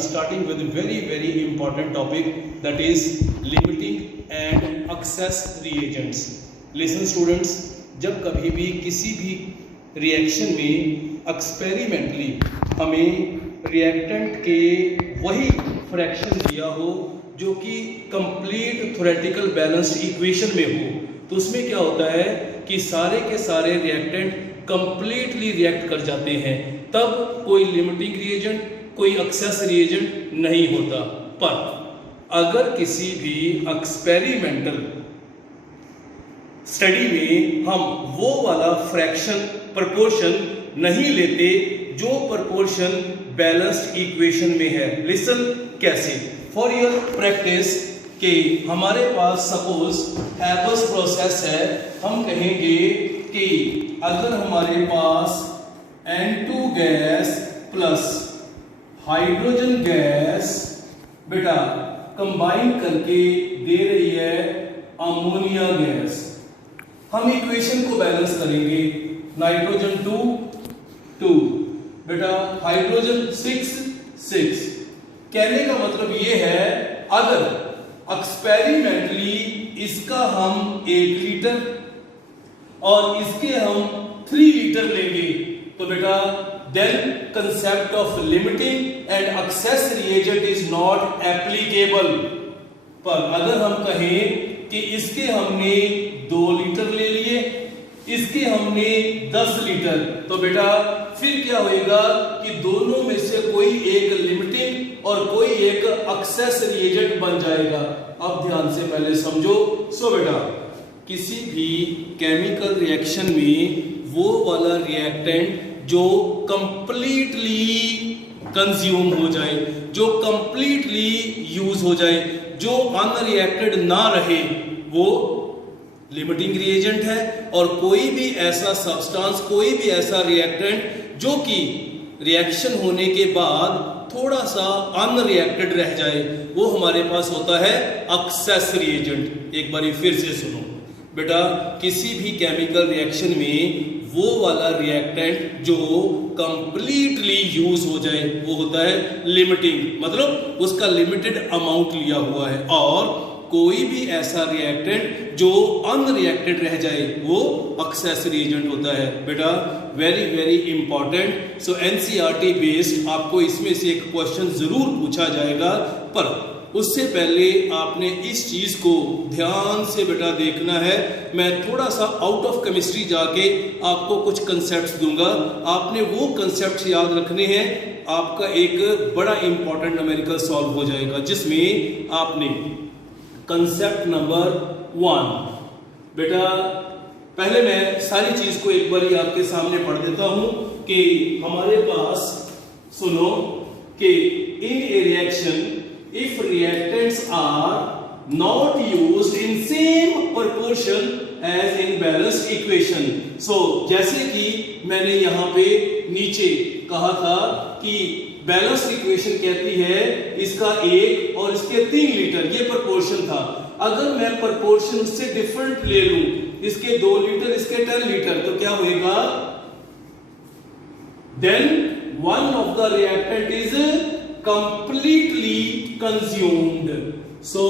starting with a very important topic, that is limiting and access reagents. Listen students, जब कभी भी किसी भी रिएक्शन में एक्सपेरिमेंटली हमें रिएक्टेंट के वही फ्रैक्शन दिया हो जो कि कंप्लीट थ्योरेटिकल बैलेंस्ड इक्वेशन में हो, तो उसमें क्या होता है कि सारे के सारे रिएक्टेंट कंप्लीटली रिएक्ट कर जाते हैं, तब कोई लिमिटिंग रिएजेंट कोई एक्सेस रिएजेंट नहीं होता। पर अगर किसी भी एक्सपेरिमेंटल स्टडी में हम वो वाला फ्रैक्शन प्रोपोर्शन नहीं लेते जो प्रोपोर्शन बैलेंस्ड इक्वेशन में है, लिसन कैसे। फॉर योर प्रैक्टिस कि हमारे पास सपोज हैबस प्रोसेस है, हम कहेंगे कि अगर हमारे पास N2 gas plus hydrogen gas बेटा कंबाइन करके दे रही है अमोनिया गैस, हम इक्वेशन को बैलेंस करेंगे। नाइट्रोजन 2 बेटा हाइड्रोजन 6। कहने का मतलब ये है, अगर एक्सपेरिमेंटली इसका हम 1 लीटर और इसके हम 3 लीटर लेंगे तो बेटा then concept of limiting and excess reagent is not applicable. पर अगर हम कहें कि इसके हमने 2 लीटर ले लिए, इसके हमने 10 लीटर, तो बेटा फिर क्या होएगा कि दोनों में से कोई एक लिमिटिंग और कोई एक एक्सेस रिएजेंट बन जाएगा। अब ध्यान से पहले समझो। सो बेटा किसी भी केमिकल रिएक्शन में वो वाला रिएक्टेंट जो कंप्लीटली कंज्यूम हो जाए, जो कंप्लीटली यूज हो जाए, जो अनरिएक्टेड ना रहे, वो लिमिटिंग रिएजेंट है। और कोई भी ऐसा सब्सटेंस, कोई भी ऐसा रिएक्टेंट जो कि रिएक्शन होने के बाद थोड़ा सा अनरिएक्टेड रह जाए, वो हमारे पास होता है एक्सेस रिएजेंट। एक बारी फिर से सुनो बेटा, किसी भी केमिकल रिएक्शन में वो वाला रिएक्टेंट जो कंप्लीटली यूज हो जाए वो होता है लिमिटिंग, मतलब उसका लिमिटेड अमाउंट लिया हुआ है। और कोई भी ऐसा रिएक्टेंट जो अनरिएक्टेड रह जाए वो एक्सेस रिएजेंट होता है। बेटा वेरी इंपॉर्टेंट। सो एनसीईआरटी बेस्ड आपको इसमें से एक क्वेश्चन जरूर पूछा जाएगा, पर उससे पहले आपने इस चीज को ध्यान से बेटा देखना है। मैं थोड़ा सा आउट ऑफ केमिस्ट्री जाके आपको कुछ कंसेप्ट्स दूंगा, आपने वो कंसेप्ट्स याद रखने हैं। आपका एक बड़ा इंपॉर्टेंट न्यूमेरिकल सॉल्व हो जाएगा, जिसमें आपने कंसेप्ट नंबर 1 बेटा, पहले मैं सारी चीज को एक बार आपके सामने पढ़ देता हूं कि हमारे पास सुनो कि in a reaction if reactants are not used in same proportion as in balanced equation. So जैसे कि मैंने यहाँ पे नीचे कहा था कि बैलेंस्ड इक्वेशन कहती है इसका 1 और इसके 3 लीटर, ये प्रोपोर्शन था। अगर मैं प्रोपोर्शन से डिफरेंट ले लूं, इसके 2 लीटर इसके 10 लीटर, तो क्या होएगा, then one of the reactant is completely consumed. So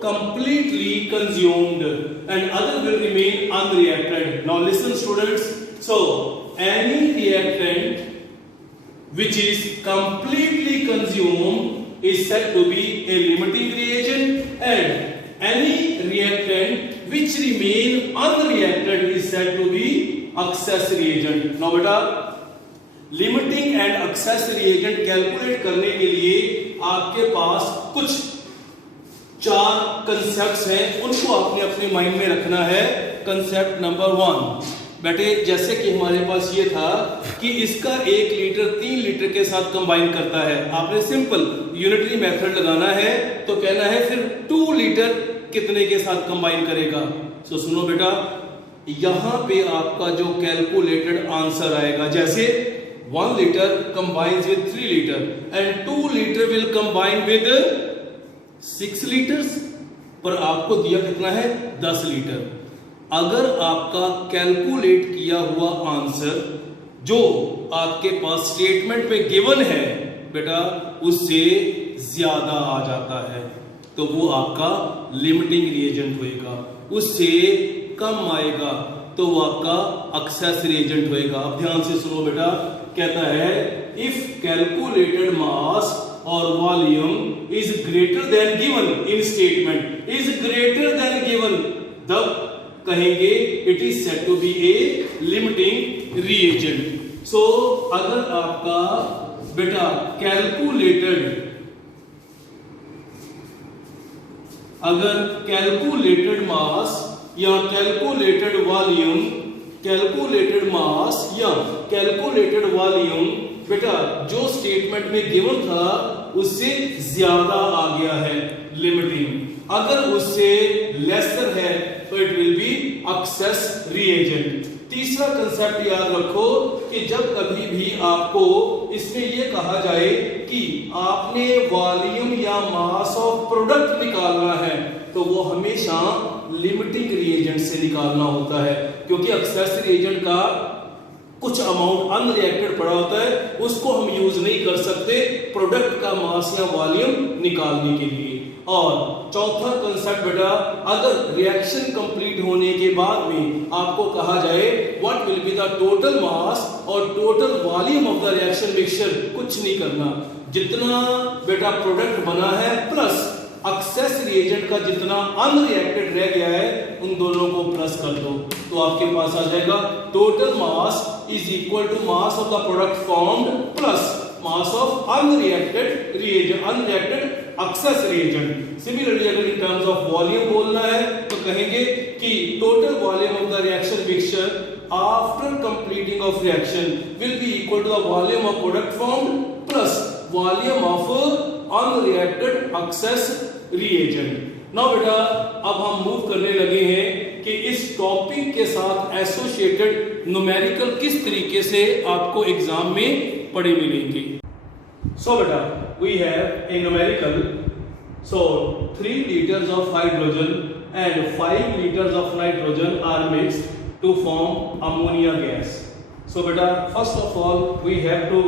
completely consumed and other will remain unreacted. Now listen students. So any reactant which is completely consumed is said to be a limiting reagent, and any reactant which remain unreacted is said to be excess reagent. Now beta limiting and excess reagent calculate करने के लिए आपके पास कुछ 4 concepts हैं, उनको आपने अपने mind में रखना है। कंसेप्ट नंबर 1 बेटे, जैसे कि हमारे पास ये था कि इसका 1 लीटर 3 लीटर के साथ कंबाइन करता है, आपने सिंपल यूनिटरी मेथड लगाना है, तो कहना है फिर 2 लीटर कितने के साथ कंबाइन करेगा। सो सुनो बेटा, यहां पे आपका जो कैलकुलेटेड आंसर आएगा, जैसे 1 liter combines with 3 liter and 2 liter will combine with 6 liters, पर आपको दिया कितना है 10 लीटर। अगर आपका कैलकुलेट किया हुआ आंसर जो आपके पास स्टेटमेंट में गिवन है बेटा उससे ज्यादा आ जाता है तो वो आपका लिमिटिंग रिएजेंट होएगा, उससे कम आएगा तो वो आपका एक्सेस रिएजेंट होएगा। अब ध्यान से सुनो बेटा, कहता है इफ कैलकुलेटेड मास और volume is greater than given in statement, is greater than given, तब कहेंगे it is said to be a limiting reagent. So अगर आपका बेटा कैलकुलेटेड मास या कैलकुलेटेड वॉल्यूम, कैलकुलेटेड मास या कैलकुलेटेड वॉल्यूम बेटा जो स्टेटमेंट में गिवन था उससे ज्यादा आ गया है, लिमिटिंग। अगर उससे लेसर है तो it will B access reagent. तीसरा कंसेप्ट याद रखो कि जब कभी भी आपको इसमें यह कहा जाए कि आपने वॉल्यूम या मास ऑफ प्रोडक्ट निकालना है तो वो हमेशा लिमिटिंग रिएजेंट से निकालना होता है, क्योंकि एक्सेस रिएजेंट का कुछ अमाउंट अनरिएक्टेड पड़ा होता है, उसको हम यूज नहीं कर सकते प्रोडक्ट का मास या वॉल्यूम निकालने के लिए। और चौथा कंसेप्ट बेटा, अगर रिएक्शन कंप्लीट होने के बाद में आपको कहा जाए what will be the total mass और total volume of the reaction mixture, कुछ नहीं करना, जितना बेटा प्रोडक्ट बना है प्लस एक्सेस रिएजेंट का जितना अनरिएक्टेड रह गया है उन दोनों को प्लस कर दो तो आपके पास आ जाएगा total mass is equal to mass of the product formed plus mass of unreacted reagent, unreacted excess reagent. Similarly अगर इन टर्म्स ऑफ वॉल्यूम बोलना है तो कहेंगे कि total volume of the reaction mixture after completing of reaction will be equal to the volume of product formed plus volume of unreacted excess reagent. Now बेटा अब हम move करने लगे हैं कि इस टॉपिक के साथ एसोसिएटेड न्यूमेरिकल किस तरीके से आपको एग्जाम में पढ़े मिलेंगे। सो बेटा we have a numerical, so 3 liters of hydrogen and 5 liters of nitrogen are mixed to form ammonia gas. So beta first of all we have to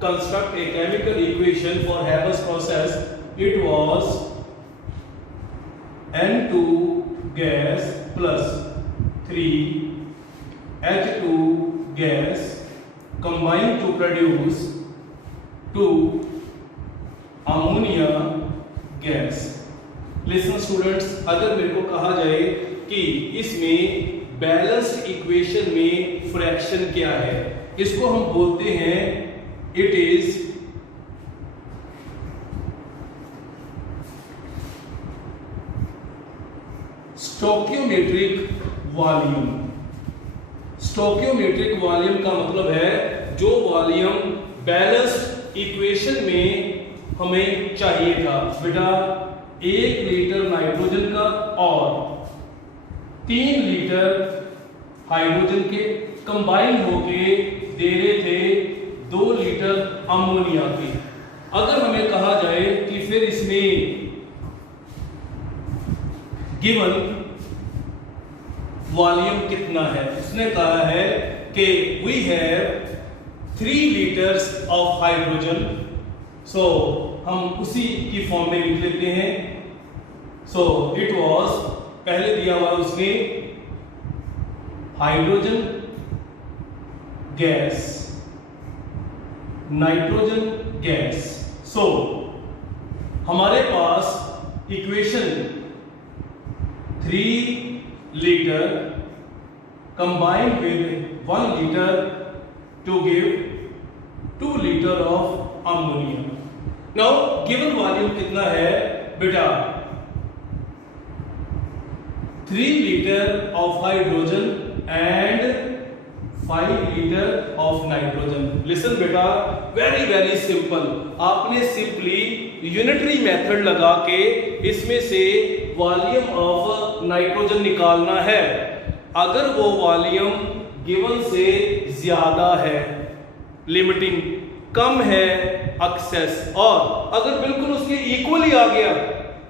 construct a chemical equation for Haber's process. It was N2 gas plus 3 H2 gas combined to produce 2 ammonia gas. Listen students, अगर मेरे को कहा जाए कि इसमें balanced equation में fraction क्या है, इसको हम बोलते हैं इट इज स्टोकियोमेट्रिक वॉल्यूम। स्टोकियोमेट्रिक वॉल्यूम का मतलब है जो वॉल्यूम बैलेंस्ड इक्वेशन में हमें चाहिए था बेटा 1 लीटर नाइट्रोजन का और 3 लीटर हाइड्रोजन के कंबाइन होके दे रहे थे 2 लीटर अमोनिया के। अगर हमें कहा जाए कि फिर इसमें गिवन वॉल्यूम कितना है, उसने कहा है कि we have 3 liters of hydrogen, so हम उसी की फॉर्म में लिख लेते हैं। सो इट वाज पहले दिया हुआ उसने hydrogen gas, nitrogen gas. So हमारे पास equation 3 litre combined with 1 litre to give 2 litre of ammonia. Now given volume कितना है बेटा 3 litre of hydrogen and 5 litre of nitrogen. Listen बेटा, वेरी वेरी सिंपल, आपने सिंपली यूनिटरी मेथड लगा के इसमें से वॉल्यूम ऑफ नाइट्रोजन निकालना है। अगर वो वॉल्यूम गिवन से ज्यादा है लिमिटिंग, कम है एक्सेस, और अगर बिल्कुल उसके इक्वल ही आ गया,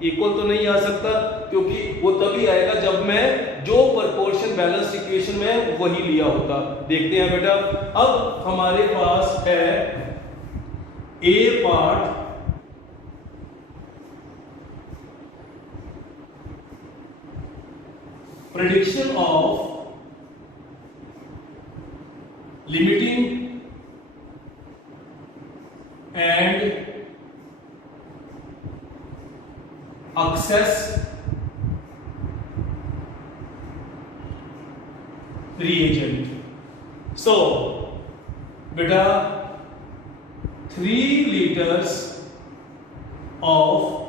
इक्वल तो नहीं आ सकता क्योंकि वो तभी आएगा जब मैं जो प्रोपोर्शन बैलेंस इक्वेशन में वही लिया होता। देखते हैं बेटा, अब हमारे पास है A part prediction of limiting and access reagent. So beta 3 liters of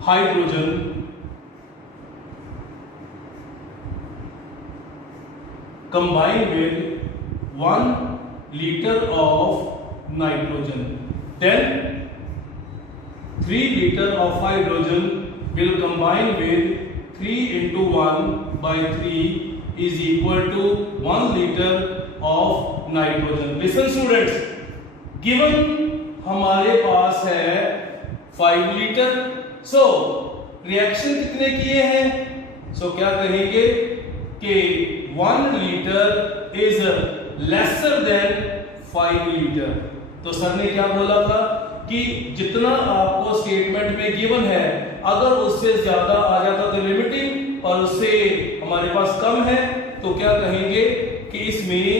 hydrogen combined with 1 liter of nitrogen. Then 3 liter of hydrogen will combine with 3 into 1 by 3 is equal to 1 liter of nitrogen. Listen students, given हमारे पास है 5 litre, so reaction कितने किए हैं? सो क्या कहेंगे कि 1 litre is lesser than 5 litre. तो sir ने क्या बोला था कि जितना आपको स्टेटमेंट में गिवन है अगर उससे ज्यादा आ जाता तो लिमिटिंग और उससे हमारे पास कम है तो क्या कहेंगे कि इसमें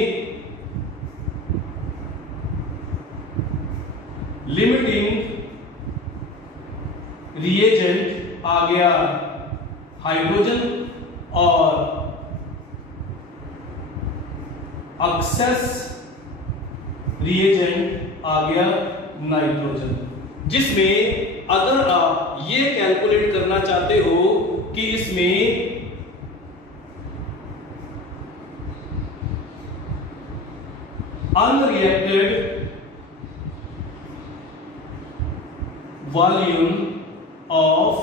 लिमिटिंग रिएजेंट आ गया हाइड्रोजन और एक्सेस रिएजेंट आ गया नाइट्रोजन, जिसमें अगर आप ये कैलकुलेट करना चाहते हो कि इसमें unreacted volume of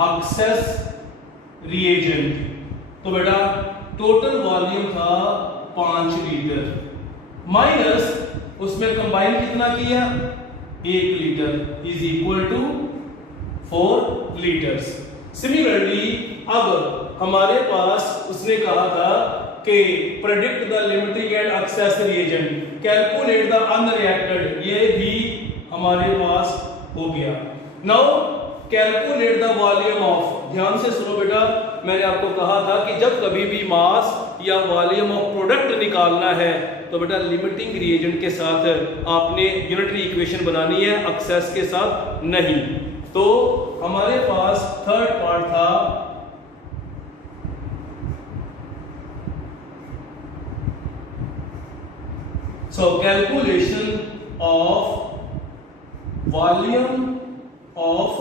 excess reagent, तो बेटा टोटल वॉल्यूम था 5 लीटर माइनस उसमें कंबाइन कितना किया 1 litre is equal to 4 litres. Similarly अब हमारे पास उसने कहा था कि predict the limiting and excess reagent, calculate the unreacted, ये भी हमारे पास हो गया। Now calculate the volume of, ध्यान से सुनो बेटा, मैंने आपको कहा था कि जब कभी भी मास या वॉल्यूम ऑफ प्रोडक्ट निकालना है तो बेटा लिमिटिंग रिएजेंट के साथ आपने यूनिटरी इक्वेशन बनानी है, एक्सेस के साथ नहीं। तो हमारे पास थर्ड पार्ट था calculation of volume of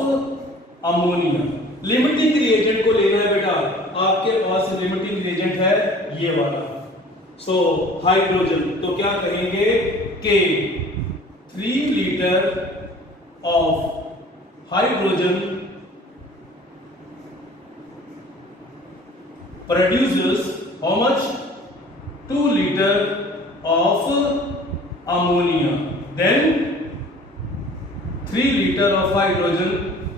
ammonia. Limiting reagent को लेना है बेटा, आपके पास लिमिटिंग रिएजेंट है ये वाला, हाइड्रोजन, तो क्या कहेंगे कि 3 litre of hydrogen produces how much 2 litre of ammonia, then 3 liter of hydrogen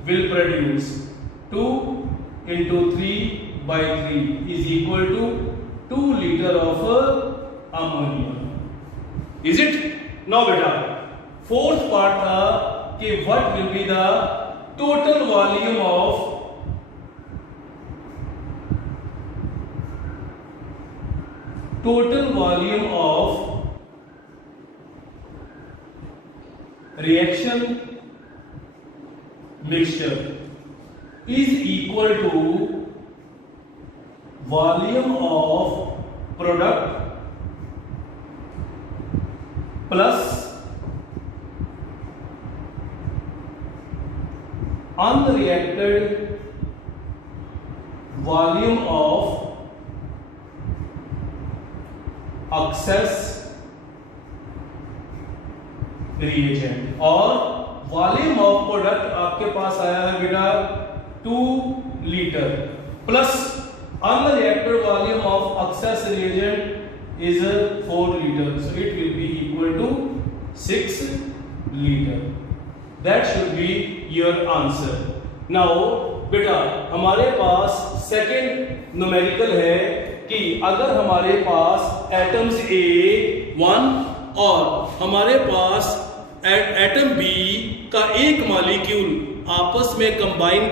will produce 2 into 3 by 3 is equal to 2 liter of ammonia. Is it? Now beta fourth part था कि what will be the total volume of reaction mixture is equal to volume of product plus unreacted volume of excess reagent, और volume of product आपके पास आया है बेटा 2 litre plus unreacted volume of excess reagent is 4 litre, so it will be equal to 6 litre. That should be your answer. Now बेटा हमारे पास second numerical है कि अगर हमारे पास एटम्स A 1 और हमारे पास एटम बी का एक मॉलिक्यूल आपस में कंबाइन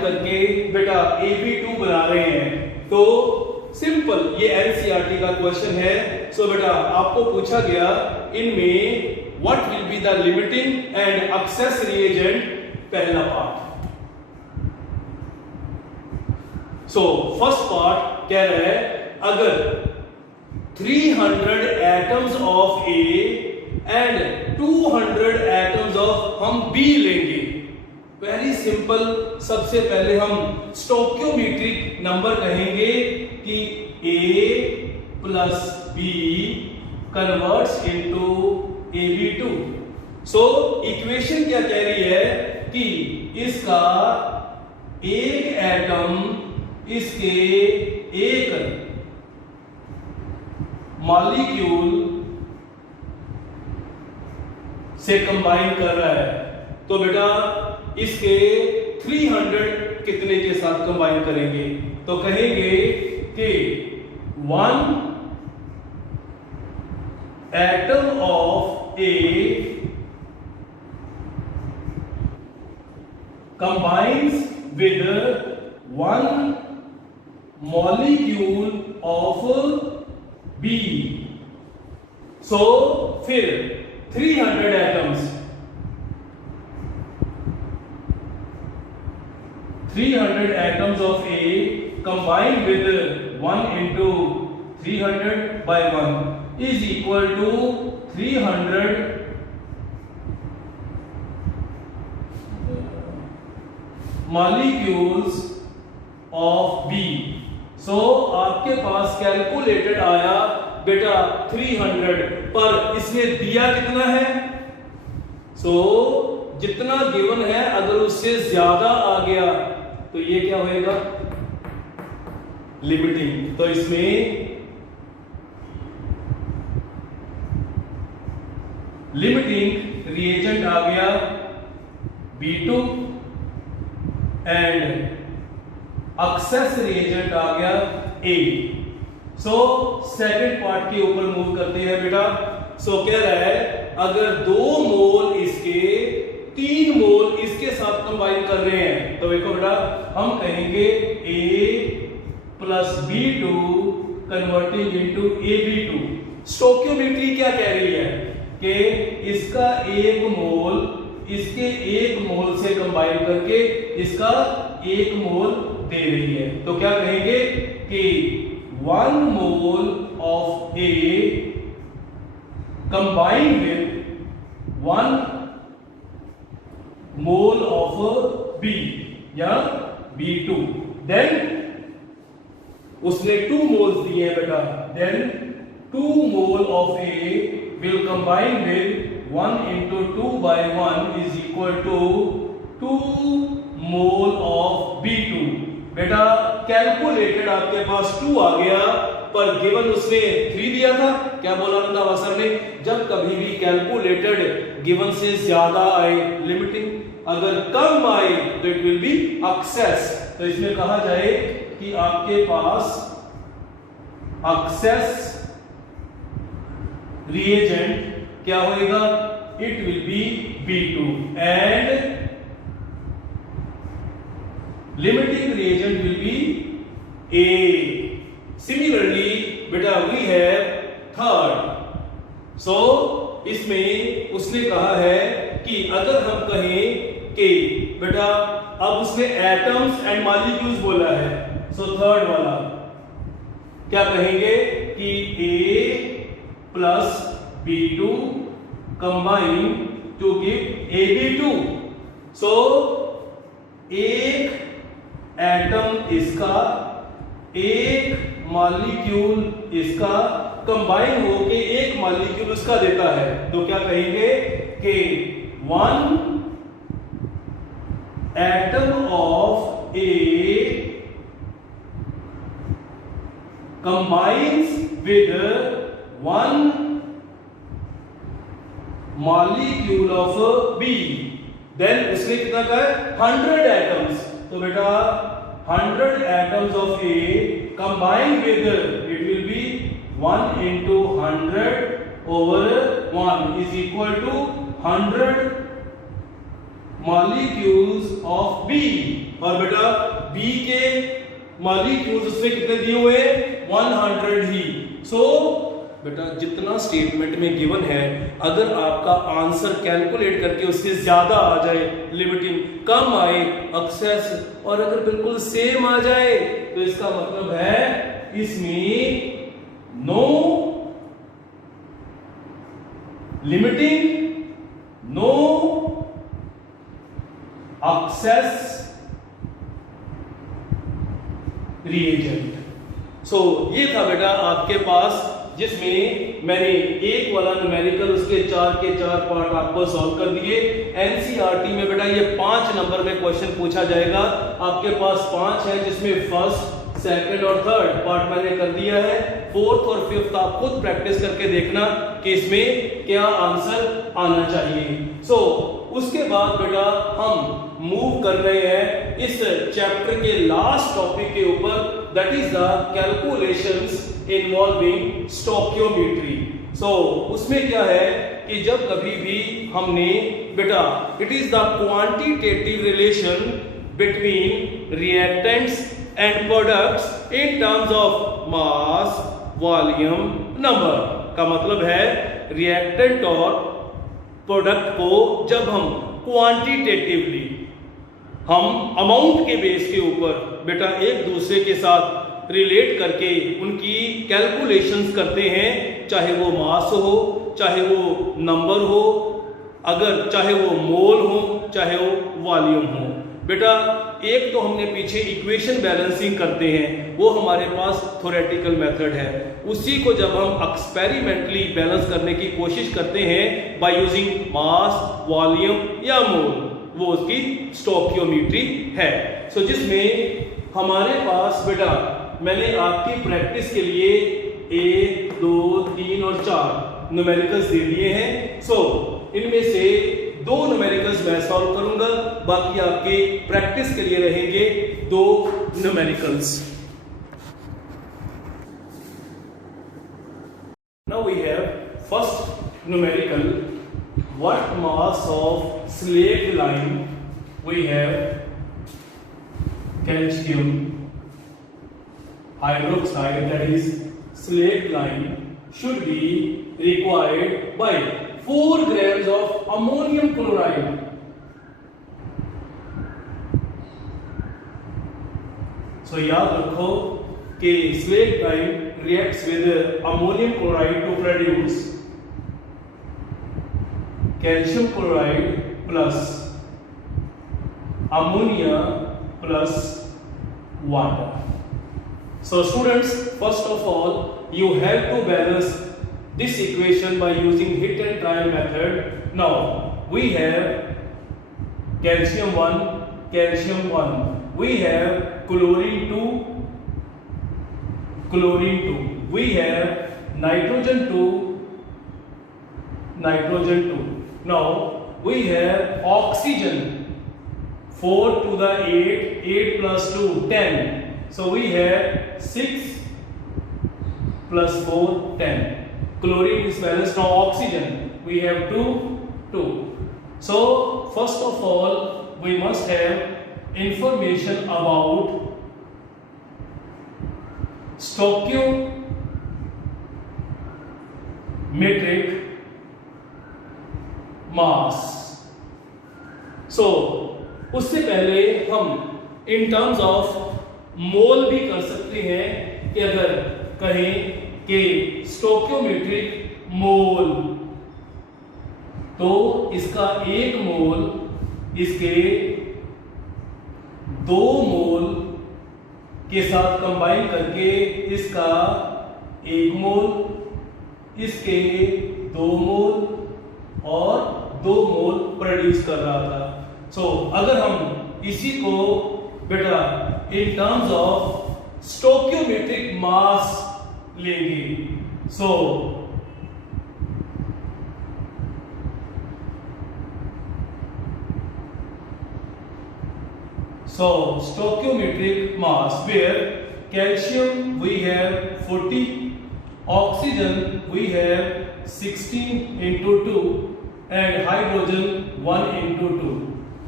करके बेटा Ab2 बना रहे हैं। तो सिंपल ये एनसीईआरटी का क्वेश्चन है। सो बेटा आपको पूछा गया इनमें what will be the limiting and excess reagent, पहला पार्ट। सो फर्स्ट पार्ट कह रहा है अगर 300 atoms of A and 200 atoms of हम बी लेंगे। वेरी सिंपल, सबसे पहले हम स्टोकियोमेट्रिक नंबर कहेंगे कि A plus B converts into Ab2। So equation क्या कह रही है कि इसका एक एटम इसके एक मॉलिक्यूल से कंबाइन कर रहा है। तो बेटा इसके 300 कितने के साथ कंबाइन करेंगे? तो कहेंगे कि 1 atom of A combines with 1 molecule of B। So फिर 300 atoms 300 atoms of A combined with 1 into 300 by 1 is equal to 300 molecules of B। So आपके पास कैलकुलेटेड आया बेटा 300, पर इसने दिया कितना है? So जितना गिवन है अगर उससे ज्यादा आ गया तो ये क्या होएगा? लिमिटिंग। तो इसमें लिमिटिंग रिएजेंट आ गया B2 एंड एक्सेस रिएजेंट आ गया A। सो सेकंड पार्ट के ऊपर मूव करते हैं बेटा। सो कह रहा है अगर 2 मोल इसके 3 मोल इसके साथ कंबाइन कर रहे हैं तो देखो बेटा हम कहेंगे A plus B2 converting into Ab2। Stoichiometry क्या कह रही है कि इसका 1 मोल इसके 1 मोल से कंबाइन करके इसका 1 मोल दे रही है। तो क्या कहेंगे कि 1 mole of A combined with 1 mole of B या B2, then उसने 2 moles दिए हैं बेटा, then 2 mole of A will combine with 1 into 2 by 1 is equal to 2 mole of B2। बेटा कैलकुलेटेड आपके पास 2 आ गया, पर गिवन उसने 3 दिया था। क्या बोला रंधावा सर ने? जब कभी भी कैलकुलेटेड गिवन से ज्यादा आए लिमिटिंग, अगर कम आए तो इट विल बी एक्सेस। तो इसमें कहा जाए कि आपके पास एक्सेस रिएजेंट क्या होएगा? It will B B2 and limiting reagent will be A। Similarly, बेटा we have third। So इसमें उसने कहा है कि अगर हम कहें कि बेटा अब उसने एटम्स एंड मॉलिक्यूल्स बोला है, सो थर्ड वाला क्या कहेंगे कि A plus B2 combine to give AB2। So एक एटम इसका एक मॉलिक्यूल इसका कंबाइन होके एक मॉलिक्यूल उसका देता है। तो क्या कहेंगे कि 1 atom of A combines with 1 molecule of B, then उसने कितना कहा है? 100 एटम्स। तो बेटा 100 atoms of A combined with it will be 1 into 100 over 1 is equal to 100 molecules of B। और बेटा B के मॉलिक्यूल्स उसमें कितने दिए हुए हैं? 100 ही। सो बेटा जितना स्टेटमेंट में गिवन है, अगर आपका आंसर कैलकुलेट करके उससे ज्यादा आ जाए, लिमिटिंग कम आए, एक्सेस, और अगर बिल्कुल सेम आ जाए तो इसका मतलब है इसमें no limiting, no excess reagent. So ये था बेटा आपके पास, जिसमें मैंने एक वाला न्यूमेरिकल उसके 4 के 4 पार्ट आपको सॉल्व कर दिए। एनसीईआरटी में बेटा ये 5 नंबर में क्वेश्चन पूछा जाएगा। आपके पास 5 है, जिसमें फर्स्ट, सेकंड और थर्ड पार्ट मैंने कर दिया है। फोर्थ और फिफ्थ आप खुद प्रैक्टिस करके देखना कि इसमें क्या आंसर आना चाहिए। सो उसके बाद बेटा हम मूव कर रहे हैं इस चैप्टर के लास्ट टॉपिक के ऊपर, that is the calculations involving stoichiometry. So उसमें क्या है कि जब कभी भी हमने बेटा, it is the quantitative relation between reactants and products in terms of mass, volume, number. का मतलब है रिएक्टेंट और प्रोडक्ट को जब हम क्वांटिटेटिवली, हम अमाउंट के बेस के ऊपर बेटा एक दूसरे के साथ रिलेट करके उनकी कैलकुलेशंस करते हैं, चाहे वो मास हो, चाहे वो नंबर हो, अगर चाहे वो मोल हो, चाहे वो वॉल्यूम हो। बेटा एक तो हमने पीछे इक्वेशन बैलेंसिंग करते हैं, वो हमारे पास थ्योरेटिकल मेथड है। उसी को जब हम एक्सपेरिमेंटली बैलेंस करने की कोशिश करते हैं बाय यूजिंग मास, वॉल्यूम या मोल, वो उसकी स्टोकियोमेट्री है। सो जिसमें हमारे पास बेटा मैंने आपकी प्रैक्टिस के लिए 1, 2, 3 और 4 न्यूमेरिकल्स दे दिए हैं। सो इनमें से 2 न्यूमेरिकल्स मैं सॉल्व करूंगा, बाकी आपके प्रैक्टिस के लिए रहेंगे 2 numericals. Now we have first numerical, what mass of slaked lime we have calcium hydroxide, that is slaked lime, should be required by 4 grams of ammonium chloride. So याद रखो कि slaked lime reacts with ammonium chloride to produce calcium chloride plus ammonia plus water. So students, first of all you have to balance this equation by using hit and trial method. Now we have calcium 1, calcium 1, we have chlorine 2, chlorine 2, we have nitrogen 2, nitrogen 2. Now we have oxygen 4 to the 8, 8 plus 2, 10. So we have 6 plus 4, 10. Chlorine is balanced. Now oxygen we have 2, 2. So first of all we must have information about stoichiometric मास। सो उससे पहले हम इन terms of mole भी कर सकते हैं कि अगर कहें कि स्टोकियोमेट्रिक मोल, तो इसका 1 मोल इसके 2 मोल के साथ कंबाइन करके इसका 1 मोल, इसके 2 मोल और 2 मोल प्रोड्यूस कर रहा था। सो अगर हम इसी को बेटा इन टर्म्स ऑफ स्टोकियोमेट्रिक मास लेंगे, सो stoichiometric mass where calcium we have 40, oxygen we have 16 into 2 and hydrogen 1 into 2,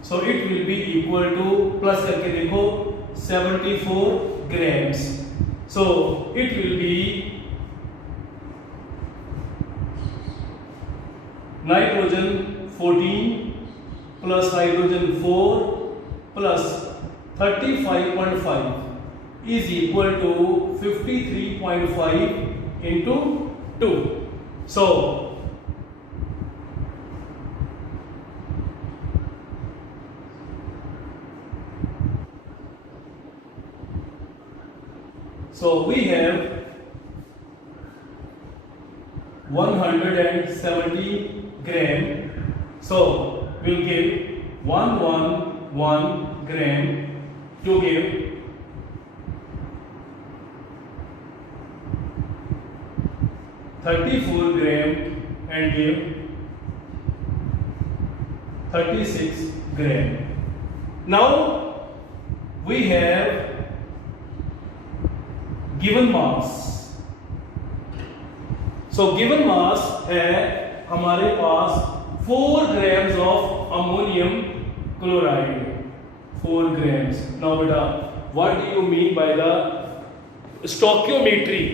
so it will be equal to, plus करके देखो, 74 grams. So it will be nitrogen 14 plus hydrogen 4 plus 35.5 is equal to 53.5 into 2. So we have 170 gram. So we'll give 111 gram to give 34 gram and give 36 gram. Now we have given mass. So given mass है हमारे पास 4 grams of ammonium chloride. 4 grams. Now बेटा, what do you mean by the stoichiometry?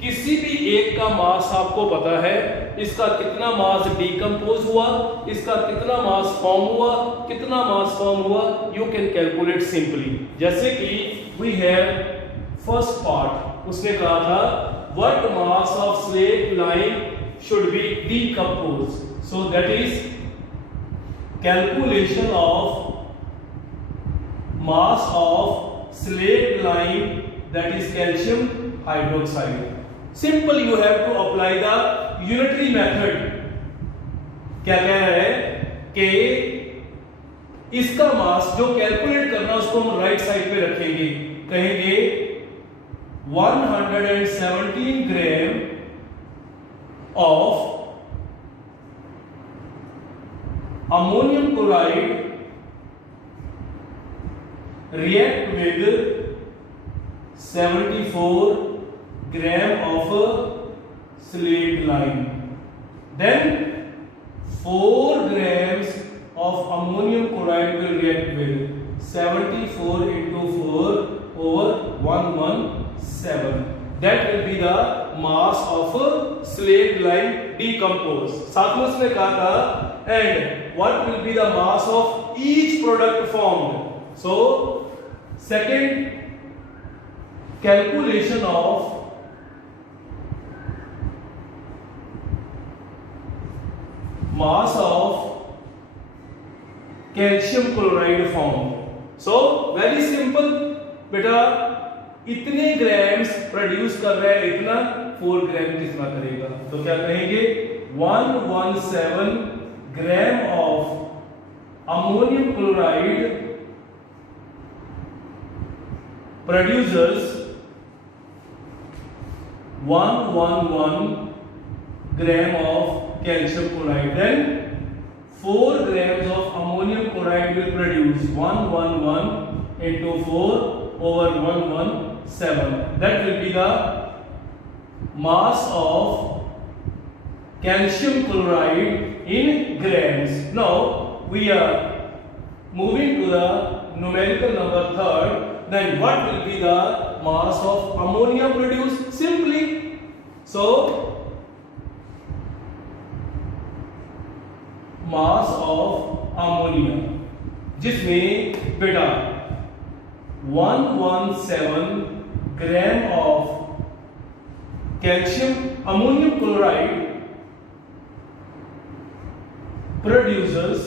किसी भी एक का मास आपको पता है, इसका कितना मास डिकम्पोज हुआ, इसका कितना मास फॉर्म हुआ, कितना मास फॉर्म हुआ, यू कैन कैलकुलेट सिंपली. जैसे कि वी हैव फर्स्ट पार्ट, उसने कहा था what mass of slate line should be decomposed. So that is calculation of mass of slate line, that is calcium hydroxide. Simple, you have to apply the unitary method. क्या कह रहा है कि इसका मास जो कैलकुलेट करना उसको हम राइट साइड पे रखेंगे, कहेंगे 117 gram of ammonium chloride react with 74 gram of slate lime. Then 4 grams of ammonium chloride will react with 74 into 4 over 117. That will be the mass of slate lime decomposed. साथ में उसने कहा था and what will be the mass of each product formed. So second calculation of mass of calcium chloride formed. So very simple बेटा, इतने grams produce कर रहा है, इतना 4 ग्राम कितना करेगा, तो क्या कहेंगे 117 gram of ammonium chloride producers 111 gram of calcium chloride. Then 4 grams of ammonium chloride will produce 111 into 4 over 117. That will be the mass of calcium chloride in grams. Now we are moving to the numerical number third. Then what will be the mass of ammonia produced? Simply, so mass of ammonia, जिसमें बेटा 117 gram of calcium ammonium chloride producers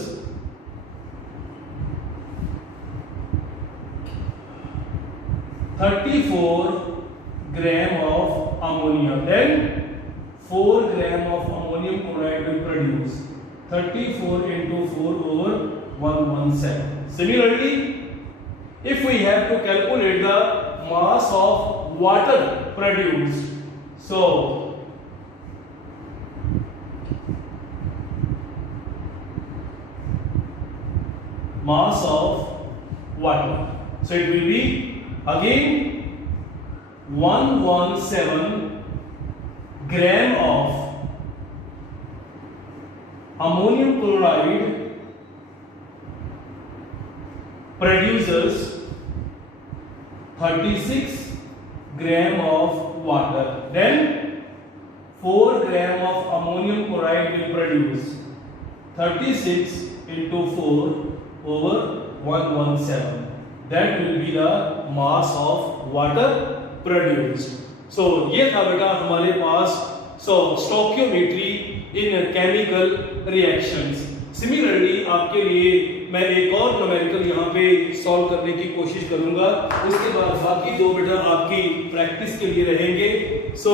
34 gram of ammonia. Then 4 gram of ammonium chloride will produce 34 into 4 over 117. Similarly, if we have to calculate the mass of water produced, so mass of water, so it will be again 117 gram of ammonium chloride produces 36 gram of water. Then 4 gram of ammonium chloride will produce 36 into 4 over 117. That will be the mass of water produced. So ये था बेटा हमारे पास stoichiometry in chemical reactions. Similarly आपके लिए मैं एक और numerical यहाँ पे सॉल्व करने की कोशिश करूंगा, उसके बाद बाकी दो बेटा आपकी प्रैक्टिस के लिए रहेंगे। सो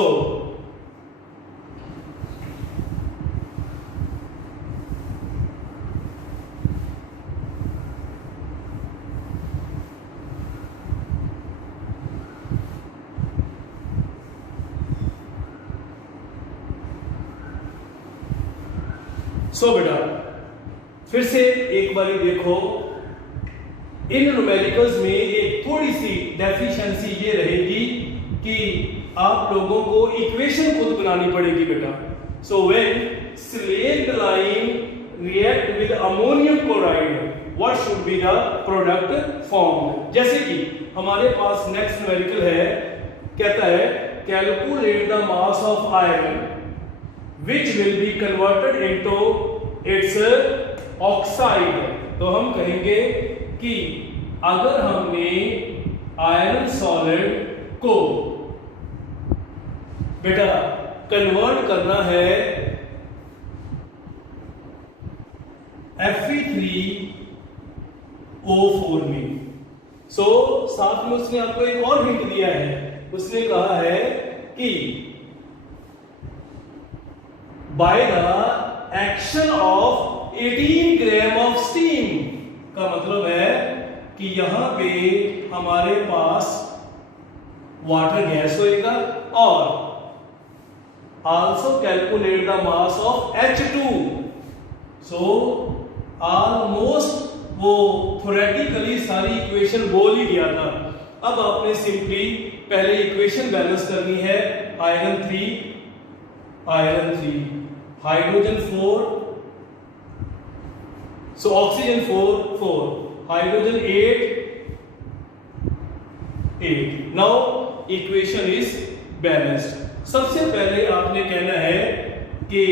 बेटा फिर से एक बार देखो, इन न्यूमेरिकल्स में एक थोड़ी सी डेफिशिएंसी ये रहेगी कि आप लोगों को इक्वेशन खुद बनानी पड़ेगी बेटा। So when slaked lime react with ammonium chloride what should be the product form. जैसे कि हमारे पास नेक्स्ट न्यूमेरिकल है, कहता है calculate the mass of iron which will be converted into its oxide. तो हम कहेंगे कि अगर हमने आयरन सॉलिड को बेटा कन्वर्ट करना है Fe3O4 में, साथ में उसने आपको एक और हिंट दिया है, उसने कहा है कि by the action of 18 gram of steam, का मतलब है कि यहां पे हमारे पास वाटर गैस होएगा और also calculate the mass of H2। So almost वो थ्योरेटिकली सारी इक्वेशन बोल ही गया था। अब आपने सिंपली पहले इक्वेशन बैलेंस करनी है, iron 3 hydrogen 4, so oxygen 4 hydrogen 8। now equation is balanced। सबसे पहले आपने कहना है कि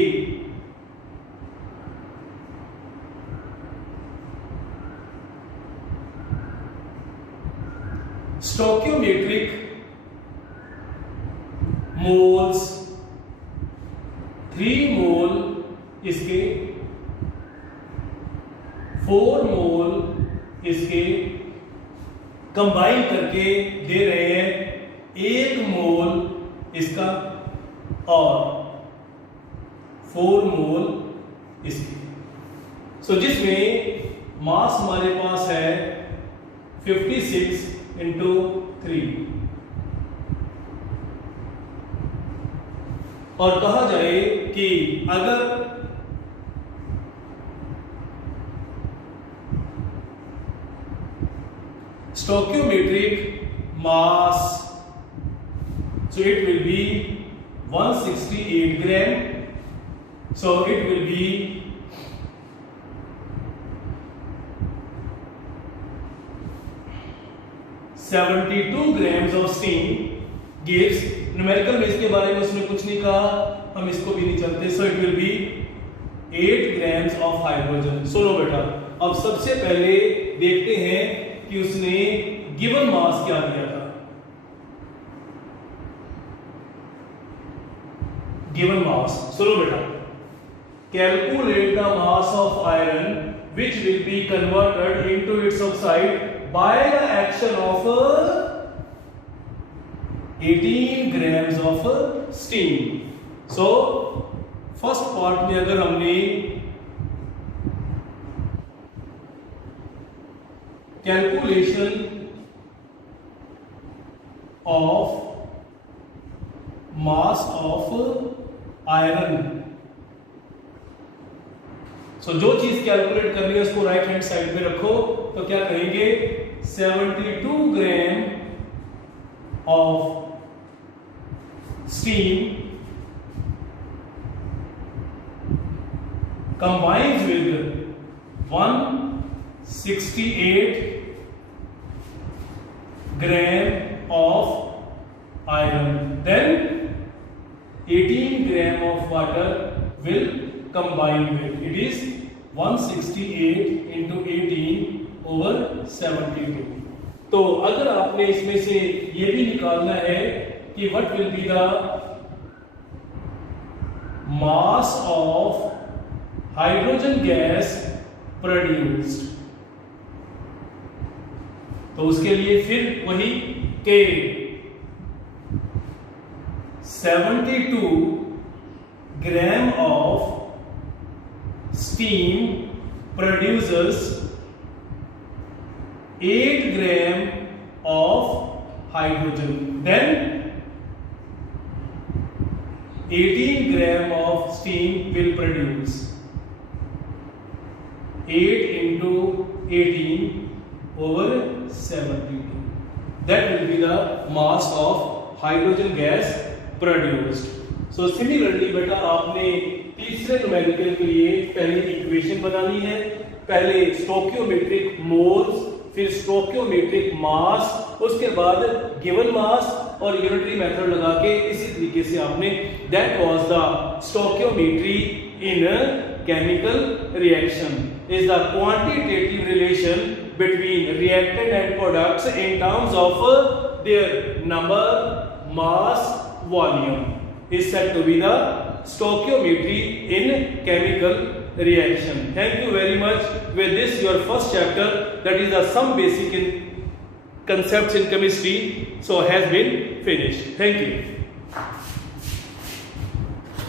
stoichiometric moles 3 मोल इसके, 4 मोल इसके कंबाइन करके दे रहे हैं 1 मोल इसका और 4 मोल इसके। जिसमें मास हमारे पास है 56 into 3। और कहा जाए कि अगर stoichiometric mass, so it will be 168 gram, so it will be 72 grams of steam gives, numerical में इसके बारे में उसने कुछ नहीं कहा, हम इसको भी नहीं चलते, सो it will B 8 grams of hydrogen. सुनो बेटा, अब सबसे पहले देखते हैं कि उसने गिवन मास क्या दिया था। गिवन मास, सुनो बेटा, calculate the mass of iron which will be converted into its oxide by the action of 18 grams of steam। so first part में अगर हमने calculation of mass of iron, जो चीज कैलकुलेट करनी है उसको राइट हैंड साइड में रखो, तो क्या कहेंगे 72 gram of steam combines with 168 gram of iron, then 18 gram of water will combine with. It is 168 into 18 over 72. तो अगर आपने इसमें से ये भी निकालना है कि what will be the mass of hydrogen gas produced, तो उसके लिए फिर वही K 72 gram of steam produces 8 gram of hydrogen, then 18 gram of steam will produce 8 into 18 over 72. That will be the mass of hydrogen gas produced. So similarly बेटा आपने तीसरे numerical के लिए पहले इक्वेशन बनानी है, पहले स्टोकियोमेट्रिक मोल्स, फिर स्टोकियोमेट्रिक मास, उसके बाद गिवन मास और यूनिटरी मेथड लगा के इसी तरीके से आपने that was the stoichiometry in chemical reaction is the quantitative relation between reactant and products in terms of their number, mass, volume is said to be the stoichiometry in chemical reaction. Thank you very much. With this, your first chapter, that is the some basic in concepts in chemistry, so has been finished. Thank you.